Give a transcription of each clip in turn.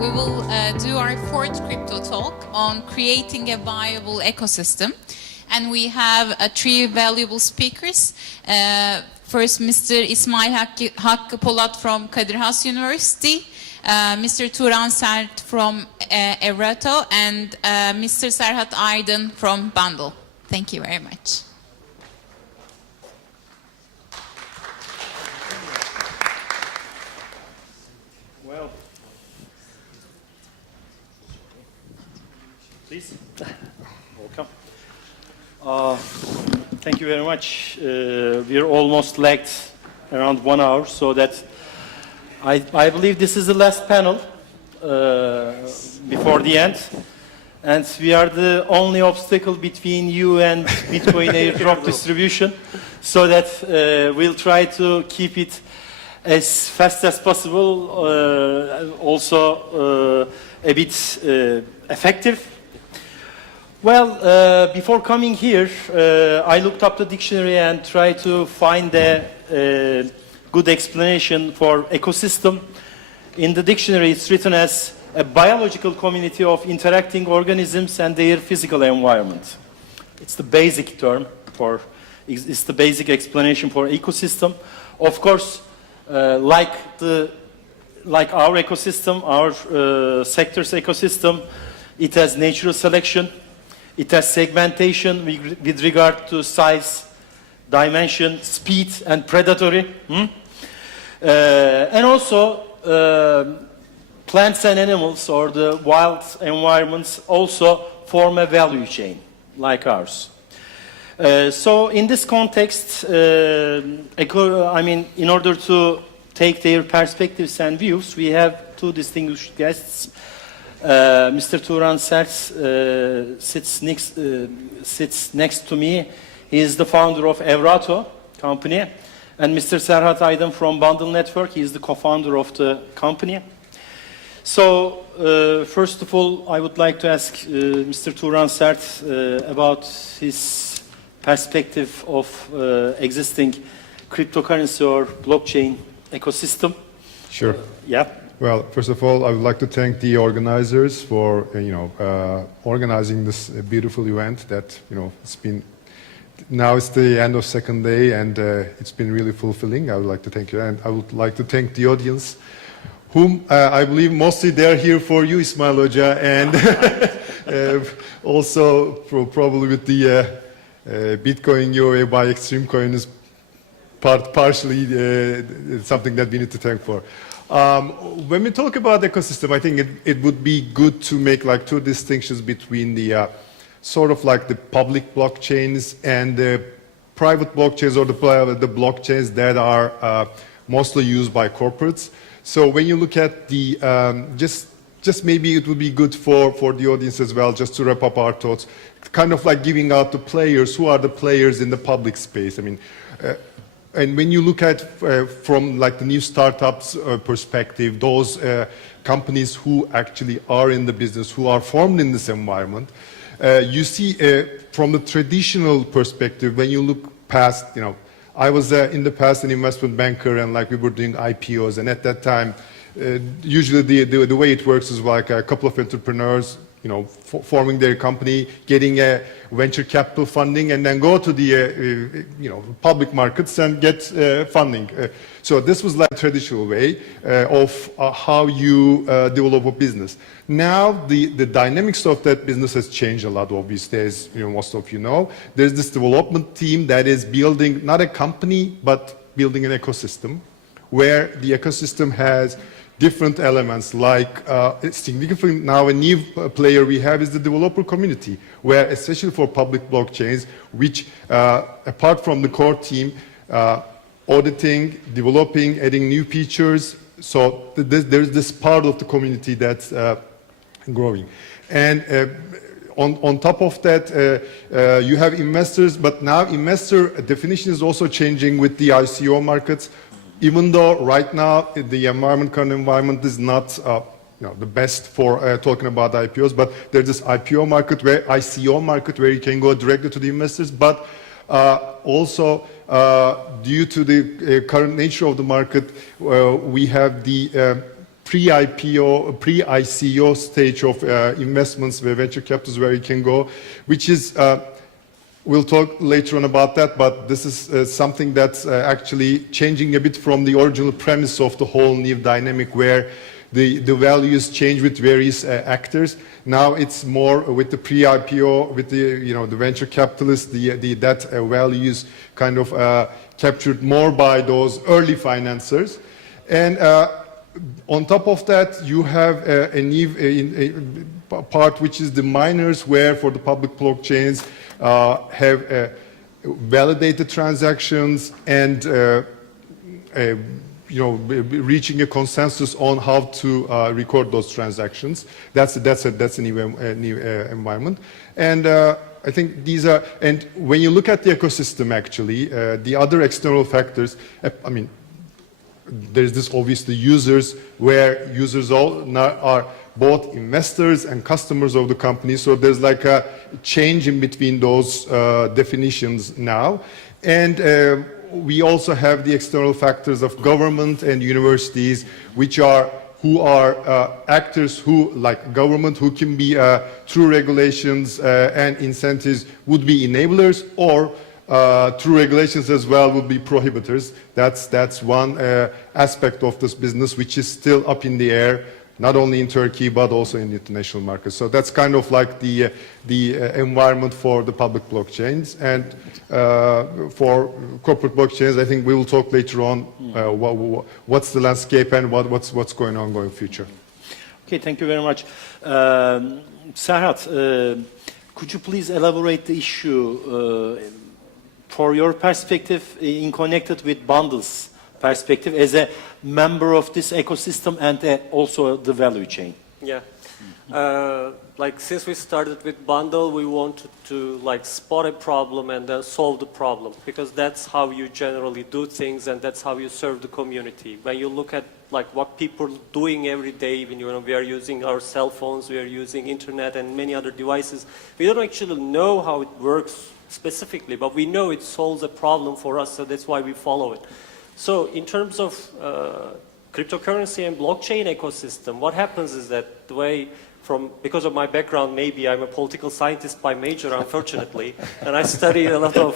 We will do our fourth crypto talk on creating a viable ecosystem. And we have three valuable speakers. First, Mr. İsmail Hakkı Polat from Kadir Has University, Mr. Turan Sert from Evrato, and Mr. Serhat Aydın from Bundle. Thank you very much. Well, please, welcome. Thank you very much. We're almost lagged around 1 hour, so that I believe this is the last panel before the end. And we are the only obstacle between you and Bitcoin airdrop distribution, so that we'll try to keep it as fast as possible, also a bit effective. Well, before coming here, I looked up the dictionary and tried to find a good explanation for ecosystem. In the dictionary, it's written as a biological community of interacting organisms and their physical environment. It's the basic term for, it's the basic explanation for ecosystem. Of course, like our ecosystem, our sector's ecosystem, it has natural selection. It has segmentation with regard to size, dimension, speed, and predatory. And also, plants and animals, or the wild environments, also form a value chain, like ours. So in this context, in order to take their perspectives and views, we have two distinguished guests. Mr. Turan Sert sits next to me. He is the founder of Evrato company. And Mr. Serhat Aydın from Bundle Network, he is the co-founder of the company. So, first of all, I would like to ask Mr. Turan Sert about his perspective of existing cryptocurrency or blockchain ecosystem. Sure. Yeah. Well, first of all, I would like to thank the organizers for organizing this beautiful event. That it's been, now it's the end of second day, and it's been really fulfilling. I would like to thank you, and I would like to thank the audience, whom I believe mostly they're here for you, Ismail Hoca, and also probably with the Bitcoin giveaway by Extreme Coin is partially something that we need to thank for. When we talk about ecosystem, I think it would be good to make like two distinctions between the sort of like the public blockchains and the private blockchains, or the blockchains that are mostly used by corporates. So when you look at the, just maybe it would be good for the audience as well, just to wrap up our thoughts, kind of like giving out the players, who are the players in the public space. I mean, and when you look at from like the new startups perspective, those companies who actually are in the business, who are formed in this environment, you see from the traditional perspective, when you look past, I was in the past an investment banker, and like we were doing IPOs, and at that time, usually the way it works is like a couple of entrepreneurs, forming their company, getting a venture capital funding, and then go to the public markets and get funding. So this was like a traditional way of how you develop a business. Now the dynamics of that business has changed a lot, obviously, as most of you know. There's this development team that is building not a company, but building an ecosystem, where the ecosystem has different elements, like significant now a new player we have is the developer community, where especially for public blockchains, which apart from the core team, auditing, developing, adding new features, so there's this part of the community that's growing. And on top of that, you have investors, but now investor definition is also changing with the ICO markets. Even though right now the current environment is not the best for talking about IPOs, but there's this ICO market where you can go directly to the investors, but also due to the current nature of the market, we have the pre-IPO, pre-ICO stage of investments where venture capital is where you can go, which is, we'll talk later on about that, but this is something that's actually changing a bit from the original premise of the whole new dynamic where the values change with various actors. Now it's more with the pre-IPO, with the venture capitalists, that values kind of captured more by those early financiers. And on top of that, you have a new part which is the miners, where for the public blockchains have validated transactions and reaching a consensus on how to record those transactions. That's a new environment, and I think these are. And when you look at the ecosystem, actually, the other external factors. I mean, there's this obviously users, where users all are both investors and customers of the company. So there's like a change in between those definitions now, and we also have the external factors of government and universities, who are actors who, like government, who can be through regulations and incentives would be enablers, or through regulations as well would be prohibitors. That's one aspect of this business which is still up in the air, not only in Turkey but also in the international market. So that's kind of like the environment for the public blockchains. And for corporate blockchains, I think we will talk later on what's the landscape and what's going on going future. Okay, thank you very much. Serhat, could you please elaborate the issue for your perspective in connected with bundles perspective as a member of this ecosystem and also the value chain? Yeah. Like since we started with bundle, we wanted to like spot a problem and then solve the problem, because that's how you generally do things and that's how you serve the community. When you look at like what people are doing every day, when we are using our cell phones, we are using internet and many other devices, we don't actually know how it works specifically, but we know it solves a problem for us, so that's why we follow it. So in terms of cryptocurrency and blockchain ecosystem, what happens is that the way because of my background, maybe I'm a political scientist by major, unfortunately, and I study a lot of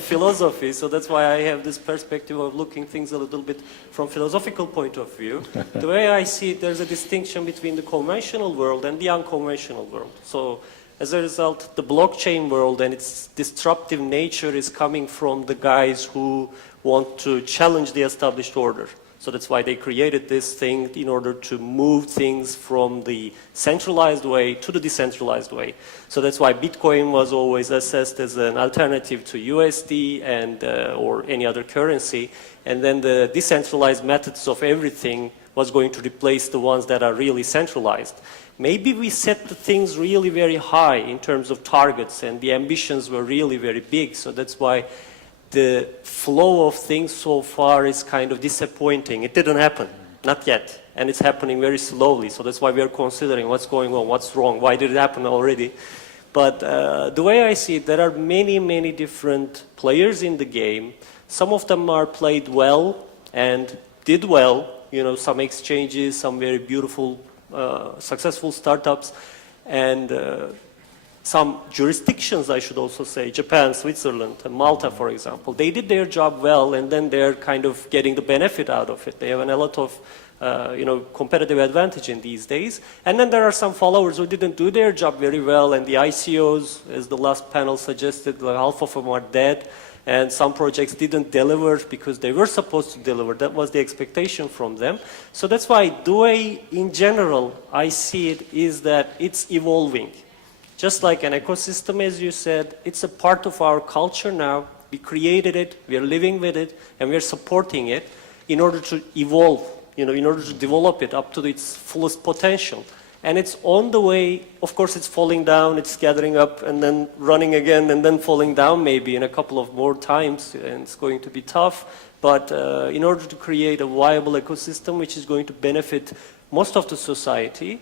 philosophy, so that's why I have this perspective of looking things a little bit from philosophical point of view. The way I see it, there's a distinction between the conventional world and the unconventional world. So as a result, the blockchain world and its disruptive nature is coming from the guys who want to challenge the established order. So that's why they created this thing, in order to move things from the centralized way to the decentralized way. So that's why Bitcoin was always assessed as an alternative to USD and or any other currency. And then the decentralized methods of everything was going to replace the ones that are really centralized. Maybe we set the things really very high in terms of targets, and the ambitions were really very big. So that's why the flow of things so far is kind of disappointing. It didn't happen, not yet, and it's happening very slowly. So that's why we are considering what's going on, what's wrong, why did it happen already. But the way I see it, there are many, many different players in the game. Some of them are played well and did well, some exchanges, some very beautiful, successful startups, and some jurisdictions, I should also say, Japan, Switzerland, and Malta, for example, they did their job well, and then they're kind of getting the benefit out of it. They have a lot of, competitive advantage in these days. And then there are some followers who didn't do their job very well, and the ICOs, as the last panel suggested, like half of them are dead, and some projects didn't deliver because they were supposed to deliver. That was the expectation from them. So that's why the way, in general, I see it is that it's evolving. Just like an ecosystem, as you said, it's a part of our culture now. We created it, we are living with it, and we are supporting it in order to evolve, in order to develop it up to its fullest potential. And it's on the way. Of course, it's falling down, it's gathering up, and then running again, and then falling down maybe in a couple of more times, and it's going to be tough. But in order to create a viable ecosystem which is going to benefit most of the society,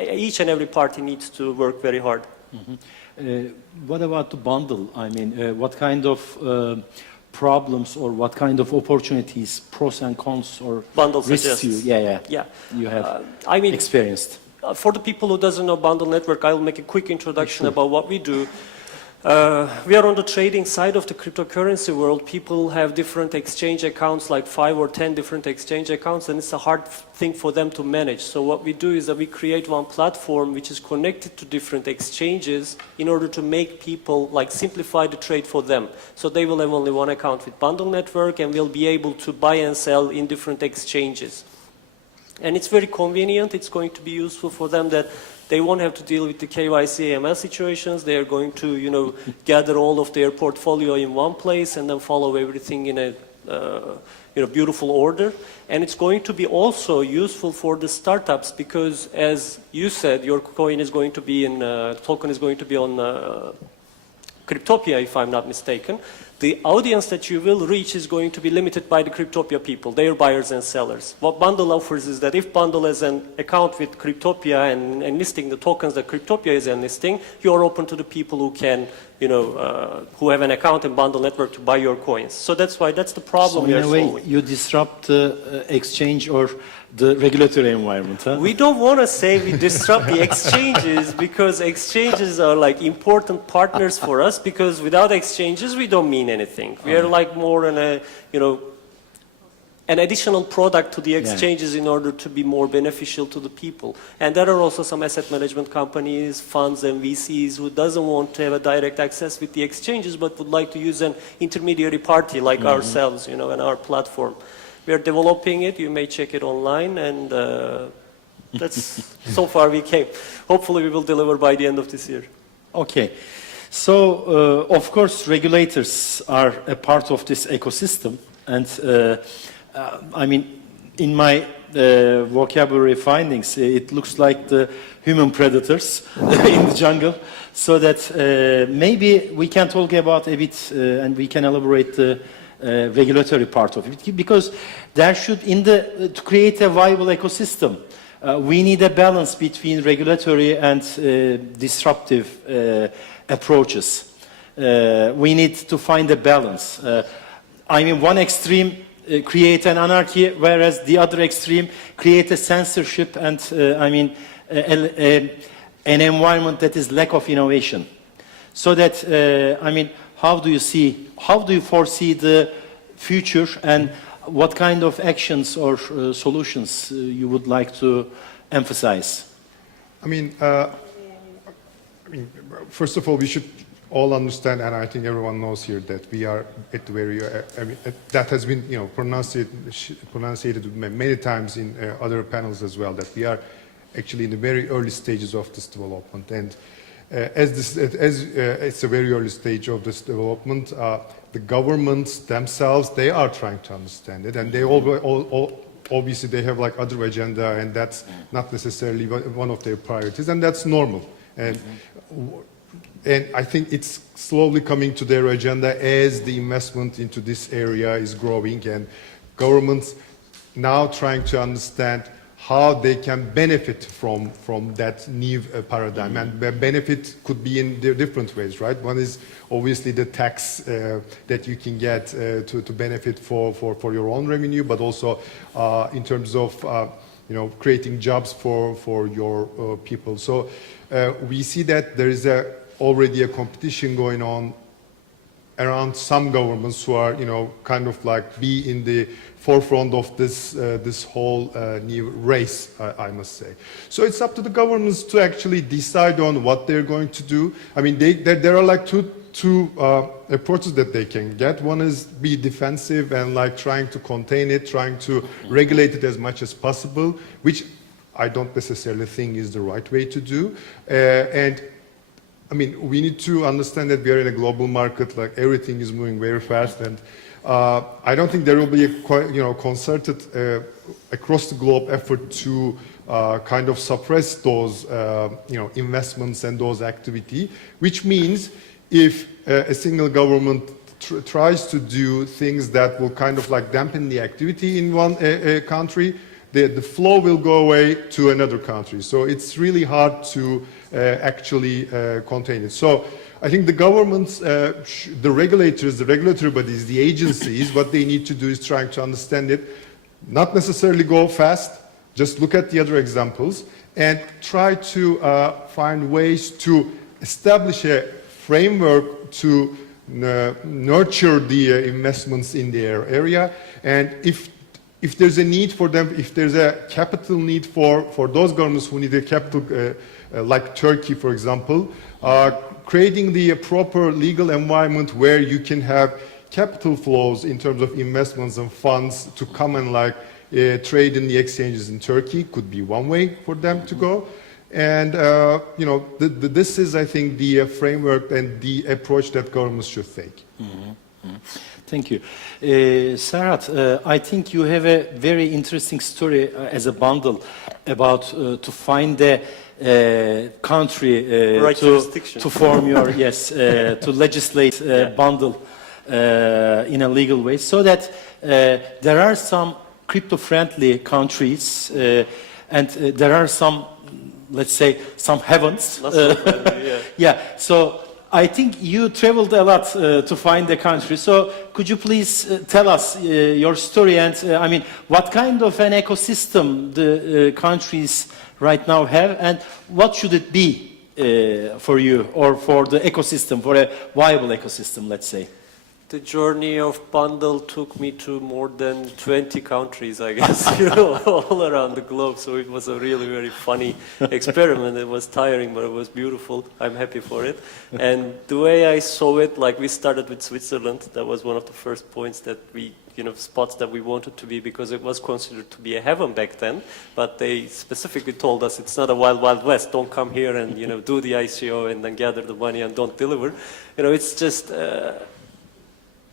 each and every party needs to work very hard. What about the bundle? I mean, what kind of problems or what kind of opportunities, pros and cons or Bundle risks suggests. you Yeah. have I mean, experienced? For the people who doesn't know Bundle Network, I'll make a quick introduction about what we do. We are on the trading side of the cryptocurrency world. People have different exchange accounts, like 5 or 10 different exchange accounts, and it's a hard thing for them to manage. So what we do is that we create one platform which is connected to different exchanges in order to make people like simplify the trade for them. So they will have only one account with Bundle Network and will be able to buy and sell in different exchanges. And it's very convenient. It's going to be useful for them that they won't have to deal with the KYC AML situations. They are going to, gather all of their portfolio in one place and then follow everything in a, beautiful order. And it's going to be also useful for the startups because, as you said, your coin is going to be token is going to be on Cryptopia, if I'm not mistaken. The audience that you will reach is going to be limited by the Cryptopia people, their buyers and sellers. What Bundle offers is that if Bundle has an account with Cryptopia and listing the tokens that Cryptopia is enlisting, you're open to the people who can, who have an account in Bundle Network to buy your coins. So that's the problem we are solving. In a way, you disrupt the exchange or the regulatory environment, huh? We don't want to say we disrupt the exchanges because exchanges are like important partners for us because without exchanges we don't mean anything. We are like more in a, an additional product to the exchanges in order to be more beneficial to the people. And there are also some asset management companies, funds and VCs who doesn't want to have a direct access with the exchanges but would like to use an intermediary party like ourselves, and our platform. We are developing it. You may check it online, and that's so far we came. Hopefully, we will deliver by the end of this year. Okay. So, of course, regulators are a part of this ecosystem. And, I mean, in my vocabulary findings, it looks like the human predators in the jungle. So that maybe we can talk about a bit, and we can elaborate the regulatory part of it, because there should, to create a viable ecosystem, we need a balance between regulatory and disruptive approaches. We need to find a balance. I mean, one extreme create an anarchy, whereas the other extreme create a censorship and, an environment that is lack of innovation. So that, how do you foresee the future and what kind of actions or solutions you would like to emphasize? First of all, we should all understand, and I think everyone knows here, that we are at the very, that has been, pronunciated many times in other panels as well, that we are actually in the very early stages of this development. And as it's a very early stage of this development, the governments themselves, they are trying to understand it, and they obviously they have like other agenda, and that's not necessarily one of their priorities, and that's normal. And I think it's slowly coming to their agenda as the investment into this area is growing, and governments now trying to understand how they can benefit from that new paradigm. And the benefit could be in different ways, right? One is obviously the tax that you can get to benefit for your own revenue, but also in terms of creating jobs for your people. So we see that there is already a competition going on around some governments who are, kind of like be in the forefront of this whole new race, I must say. So it's up to the governments to actually decide on what they're going to do. I mean, there are like two approaches that they can get. One is be defensive and like trying to contain it, trying to regulate it as much as possible, which I don't necessarily think is the right way to do. And I mean, we need to understand that we are in a global market, like everything is moving very fast, and I don't think there will be a concerted across the globe effort to kind of suppress those investments and those activity, which means if a single government tries to do things that will kind of like dampen the activity in one country, the flow will go away to another country. So it's really hard to actually contain it. So I think the governments, the regulators, the regulatory bodies, the agencies, what they need to do is trying to understand it, not necessarily go fast, just look at the other examples and try to find ways to establish a framework to nurture the investments in their area. And if there's a need for them, if there's a capital need for those governments who need a capital, like Turkey, for example, creating the proper legal environment where you can have capital flows in terms of investments and funds to come and trade in the exchanges in Turkey could be one way for them to go. And you know, this is, I think, the framework and the approach that governments should take. Thank you. Serhat, I think you have a very interesting story as a bundle about to find the country Right jurisdiction. to form your, yes, to legislate bundle in a legal way, so that there are some crypto-friendly countries and there are some, let's say, some heavens. Not so friendly, yeah. Yeah, so I think you traveled a lot to find the country. So could you please tell us your story and, I mean, what kind of an ecosystem the countries right now have and what should it be for you or for the ecosystem, for a viable ecosystem, let's say? The journey of Bundle took me to more than 20 countries, I guess, you know, all around the globe. So it was a really very funny experiment. It was tiring, but it was beautiful. I'm happy for it. And the way I saw it, like we started with Switzerland. That was one of the first points that we, you know, spots that we wanted to be, because it was considered to be a heaven back then. But they specifically told us it's not a wild, wild west. Don't come here and, you know, do the ICO and then gather the money and don't deliver. You know, it's just...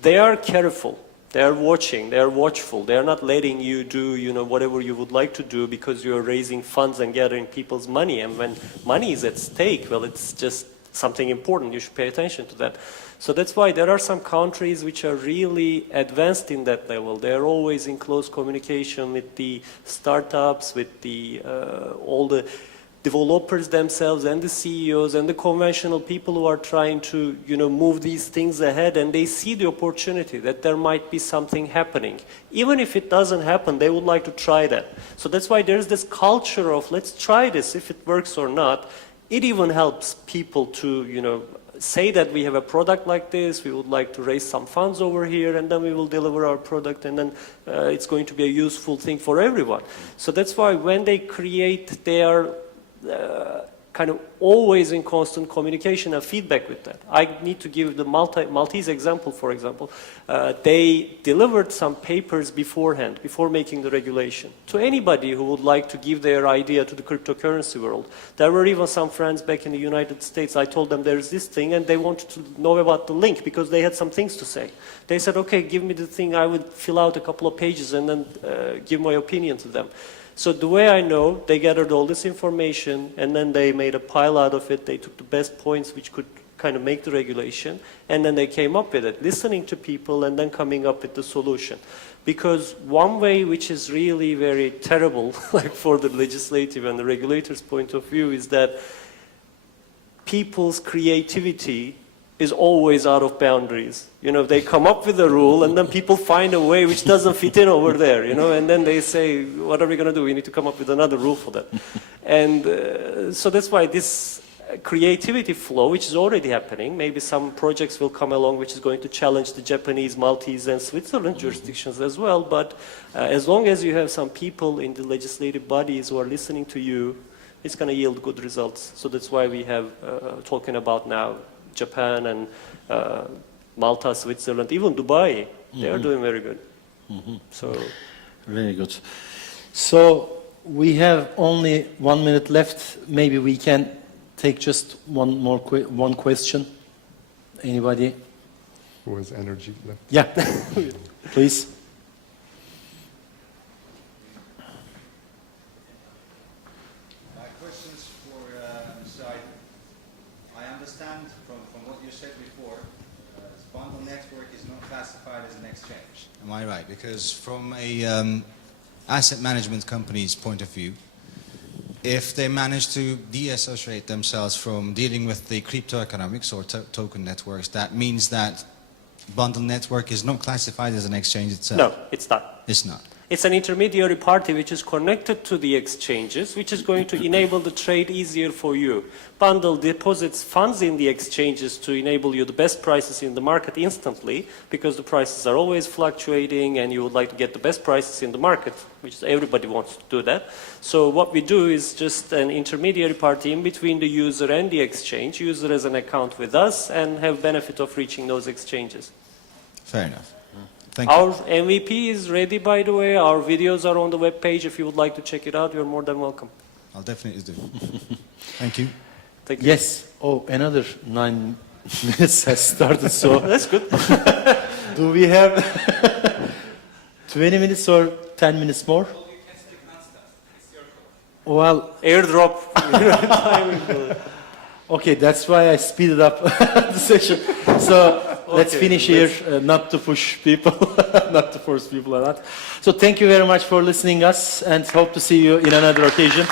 they are careful, they are watching, they are watchful, they are not letting you do, you know, whatever you would like to do because you're raising funds and gathering people's money. And when money is at stake, well, it's just something important. You should pay attention to that. So that's why there are some countries which are really advanced in that level. They are always in close communication with the startups, with the all the developers themselves and the CEOs and the conventional people who are trying to, you know, move these things ahead, and they see the opportunity that there might be something happening. Even if it doesn't happen, they would like to try that. So that's why there's this culture of let's try this, if it works or not. It even helps people to, you know, say that we have a product like this, we would like to raise some funds over here, and then we will deliver our product, and then it's going to be a useful thing for everyone. So that's why when they create their kind of always in constant communication and feedback with that. I need to give the Maltese example, for example. They delivered some papers beforehand, before making the regulation, to anybody who would like to give their idea to the cryptocurrency world. There were even some friends back in the United States. I told them there's this thing, and they wanted to know about the link because they had some things to say. They said, okay, give me the thing. I would fill out a couple of pages and then give my opinion to them. So the way I know, they gathered all this information and then they made a pile out of it. They took the best points which could kind of make the regulation, and then they came up with it, listening to people and then coming up with the solution. Because one way which is really very terrible, like for the legislative and the regulators' point of view, is that people's creativity is always out of boundaries. You know, they come up with a rule and then people find a way which doesn't fit in over there, you know, and then they say, what are we going to do? We need to come up with another rule for that. And so that's why this creativity flow, which is already happening, maybe some projects will come along which is going to challenge the Japanese, Maltese and Switzerland jurisdictions as well, but as long as you have some people in the legislative bodies who are listening to you, it's going to yield good results. So that's why we have talking about now Japan and Malta, Switzerland, even Dubai, they are doing very good. So, very good. So we have only 1 minute left. Maybe we can take just one question. Anybody? Who has energy left? Yeah, please. My question is for Said. I understand from what you said before, Bundle Network is not classified as an exchange. Am I right? Because from a asset management company's point of view, if they manage to de-associate themselves from dealing with the crypto economics or token networks, that means that bundle network is not classified as an exchange itself. No, it's not. It's not. It's an intermediary party which is connected to the exchanges, which is going to enable the trade easier for you. Bundle deposits funds in the exchanges to enable you the best prices in the market instantly, because the prices are always fluctuating and you would like to get the best prices in the market, which everybody wants to do that. So what we do is just an intermediary party in between the user and the exchange. User has an account with us and have benefit of reaching those exchanges. Fair enough. Thank you. Our MVP is ready, by the way. Our videos are on the web page. If you would like to check it out, you're more than welcome. I'll definitely do. Thank you. Thank you. Yes. Oh, another 9 minutes has started, so That's good. do we have 20 minutes or 10 minutes more? Well, Airdrop. Timing. okay, that's why I speeded up the session. So let's Okay, finish here, not to push people, not to force people or not. So thank you very much for listening us, and hope to see you in another occasion.